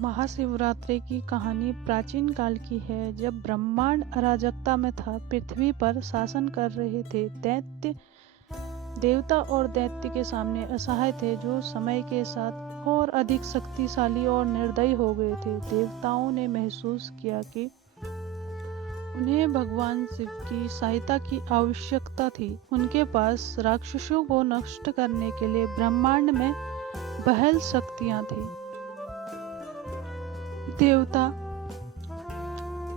महाशिवरात्रि की कहानी प्राचीन काल की है। जब ब्रह्मांड अराजकता में था, पृथ्वी पर शासन कर रहे थे दैत्य। देवता और दैत्य के सामने असहाय थे, जो समय के साथ और अधिक शक्तिशाली और निर्दयी हो गए थे। देवताओं ने महसूस किया कि उन्हें भगवान शिव की सहायता की आवश्यकता थी। उनके पास राक्षसों को नष्ट करने के लिए ब्रह्मांड में बहल शक्तियां थी। देवता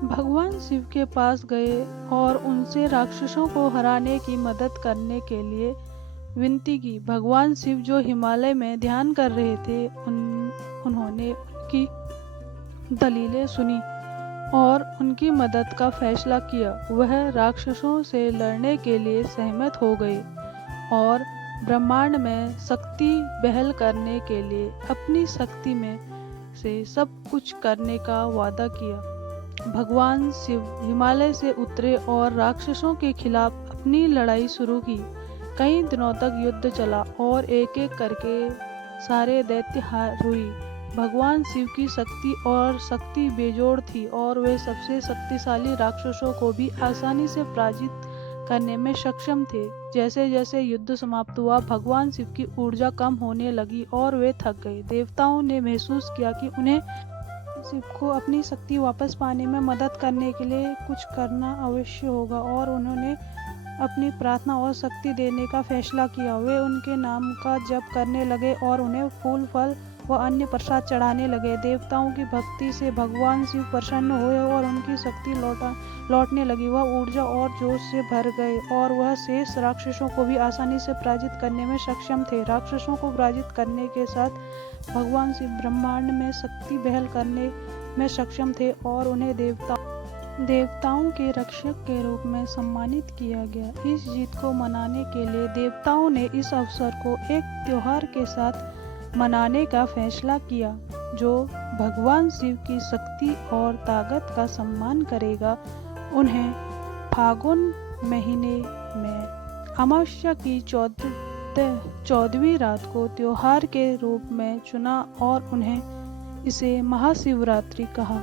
भगवान शिव के पास गए और उनसे राक्षसों को हराने की मदद करने के लिए विनती की। भगवान शिव जो हिमालय में ध्यान कर रहे थे, उन्होंने उनकी दलीलें सुनी और उनकी मदद का फैसला किया। वह राक्षसों से लड़ने के लिए सहमत हो गए और ब्रह्मांड में शक्ति बहाल करने के लिए अपनी शक्ति में से सब कुछ करने का वादा किया। भगवान शिव हिमालय से उतरे और राक्षसों के खिलाफ अपनी लड़ाई शुरू की। कई दिनों तक युद्ध चला और एक एक करके सारे दैत्य हार हुई। भगवान शिव की शक्ति बेजोड़ थी और वे सबसे शक्तिशाली राक्षसों को भी आसानी से पराजित करने में सक्षम थे। जैसे जैसे युद्ध समाप्त हुआ, भगवान शिव की ऊर्जा कम होने लगी और वे थक गए। देवताओं ने महसूस किया कि उन्हें शिव को अपनी शक्ति वापस पाने में मदद करने के लिए कुछ करना अवश्य होगा और उन्होंने अपनी प्रार्थना और शक्ति देने का फैसला किया। वे उनके नाम का जप करने लगे और उन्हें फूल, फल व अन्य प्रसाद चढ़ाने लगे। देवताओं की भक्ति से भगवान शिव प्रसन्न हुए और उनकी शक्ति लौटने लगी। वह ऊर्जा और जोश से भर गए और वह शेष राक्षसों को भी आसानी से पराजित करने में सक्षम थे। राक्षसों को पराजित करने के साथ भगवान शिव ब्रह्मांड में शक्ति बहाल करने में सक्षम थे और उन्हें देवताओं के रक्षक के रूप में सम्मानित किया गया। इस जीत को मनाने के लिए देवताओं ने इस अवसर को एक त्योहार के साथ मनाने का फैसला किया, जो भगवान शिव की शक्ति और ताकत का सम्मान करेगा। उन्हें फागुन महीने में अमावस्या की 14वीं रात को त्योहार के रूप में चुना और उन्हें इसे महाशिवरात्रि कहा।